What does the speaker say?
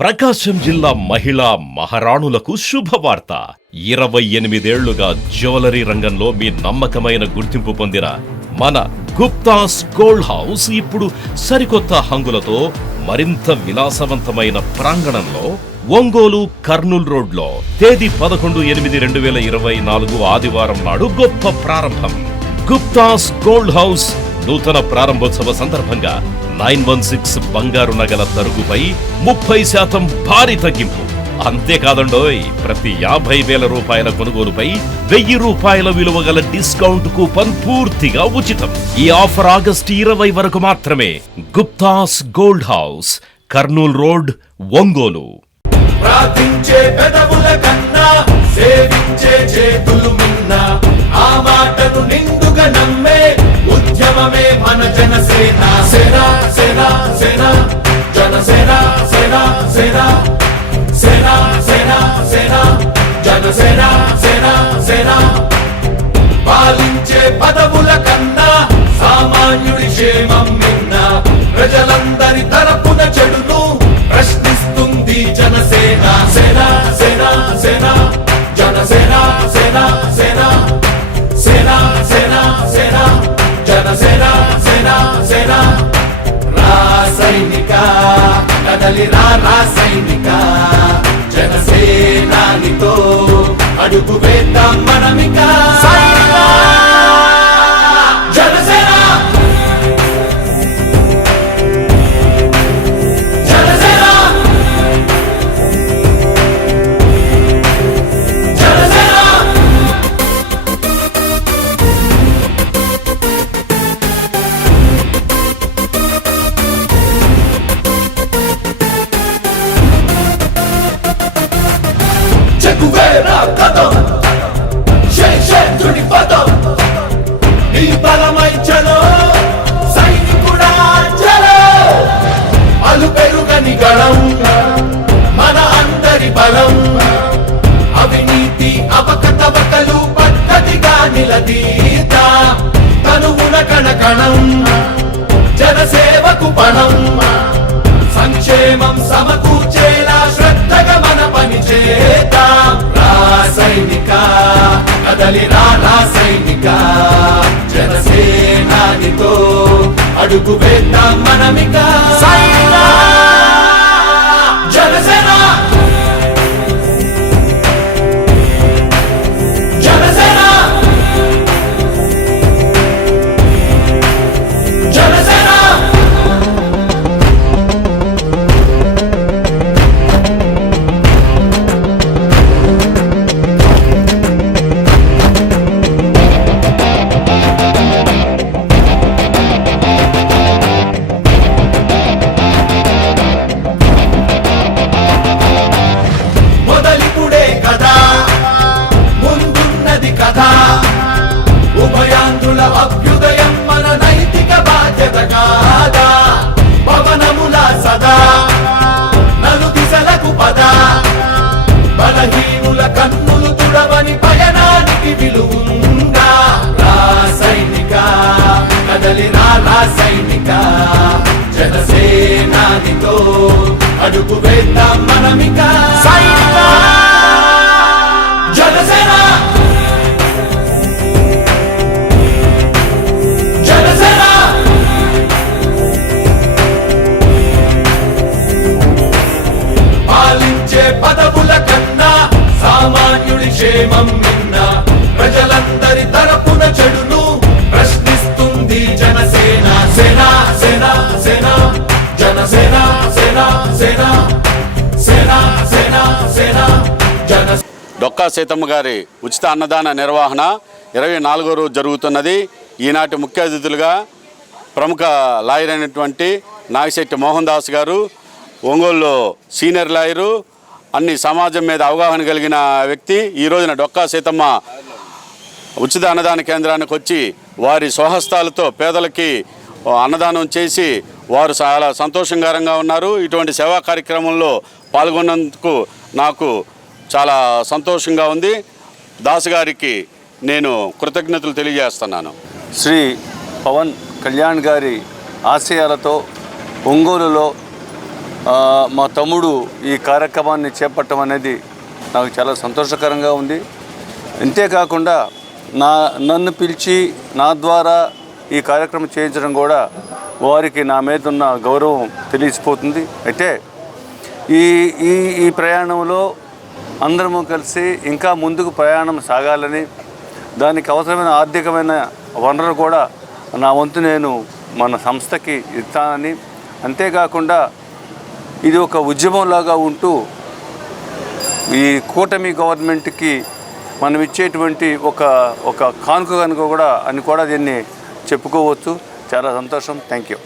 ప్రకాశం జిల్లా మహిళా మహారాణులకు శుభవార్త. ఇరవై ఎనిమిదేళ్ళుగా జ్యువెలరీ రంగంలో మీ నమ్మకమైన గుర్తింపు పొందిన మన గుప్తాస్ గోల్డ్ హౌస్ ఇప్పుడు సరికొత్త హంగులతో మరింత విలాసవంతమైన ప్రాంగణంలో ఒంగోలు కర్నూల్ రోడ్లో తేదీ పదకొండు ఎనిమిది రెండు వేల ఇరవై నాలుగు ఆదివారం నాడు గొప్ప ప్రారంభం. గుప్తాస్ గోల్డ్ హౌస్ నూతన ప్రారంభోత్సవ సందర్భంగా నైన్ వన్ సిక్స్ బంగారు నగల తరుగుపై ముప్పై శాతం భారీ తగ్గింపు. అంతేకాదండోయ్ ప్రతి యాభై వేల రూపాయల కొనుగోలుపై వెయ్యి రూపాయల విలువ గల డిస్కౌంట్ కూపన్ పూర్తిగా ఉచితం. ఈ ఆఫర్ ఆగస్టు ఇరవై వరకు మాత్రమే. Guptas gold house Kurnool road Ongole. ప్రార్థించే పెదవుల కన్నా సేవించే చేతులు మిన్న ఆ మాటను నిండుగా నమ్మే ఉద్యమమే మన జనసేన. సేన సేన సేన. జనసేన సేన సేన సేన. సేన సేన జనసేన సేన సేన పాలించే పదవుల కన్నా సామాన్యుడి క్షేమం నిన్న ప్రజలందరి తరపున చెడు నీ బలమై చలో సైనికుడా చలో. అలు పెరుగని గళం మన అందరి బలం. అవినీతి అవకతవకలు పద్ధతిగా నిలదీత. తనువున కణకణం జనసేవకు పణం. సంక్షేమం సమకూర్చేలా శ్రద్ధగా మన పని చేత. సైనిక కదలి రా సైనిక జనసేనానితో అడుగు వేద్దాం మనమిక. సై ఉభయాంధ్రుల అభ్యుదయం మన నైతిక బాధ్యత కాదా? పవనముల సదా. నలు దిశలకు పద. బలహీనుల కన్నులు తుడవని పయనానికి విలువుందా? రాసైనిక కదలి రా రాసైనిక జనసేనానితో అడుగు వేద్దాం మనమిక. సైనిక! డొక్కా సీతమ్మ గారి ఉచిత అన్నదాన నిర్వహణ ఇరవై నాలుగో రోజు జరుగుతున్నది. ఈనాటి ముఖ్య అతిథులుగా ప్రముఖ లాయర్ అయినటువంటి నాగశెట్టి మోహన్ దాస్ గారు ఒంగోలులో సీనియర్ లాయరు అన్ని సమాజం మీద అవగాహన కలిగిన వ్యక్తి. ఈ రోజున డొక్కా సీతమ్మ ఉచిత అన్నదాన కేంద్రానికి వచ్చి వారి స్వహస్తాలతో పేదలకి అన్నదానం చేసి వారు చాలా సంతోషంకరంగా ఉన్నారు. ఇటువంటి సేవా కార్యక్రమంలో పాల్గొన్నందుకు నాకు చాలా సంతోషంగా ఉంది. దాస్ గారికి నేను కృతజ్ఞతలు తెలియజేస్తున్నాను. శ్రీ పవన్ కళ్యాణ్ గారి ఆశయాలతో ఒంగోలులో మా తమ్ముడు ఈ కార్యక్రమాన్ని చేపట్టడం అనేది నాకు చాలా సంతోషకరంగా ఉంది. అంతేకాకుండా నా నన్ను పిలిచి నా ద్వారా ఈ కార్యక్రమం చేయించడం కూడా వారికి నా మీద ఉన్న గౌరవం తెలిసిపోతుంది. అయితే ఈ ఈ ఈ ప్రయాణంలో అందరము కలిసి ఇంకా ముందుకు ప్రయాణం సాగాలని దానికి అవసరమైన ఆర్థికమైన వనరు కూడా నా వంతు నేను మన సంస్థకి ఇస్తానని. అంతేకాకుండా ఇది ఒక ఉద్యమంలాగా ఉంటూ ఈ కూటమి గవర్నమెంట్కి మనం ఇచ్చేటువంటి ఒక ఒక కానుక కనుక కూడా అని కూడా దీన్ని చెప్పుకోవచ్చు. చాలా సంతోషం. Thank you.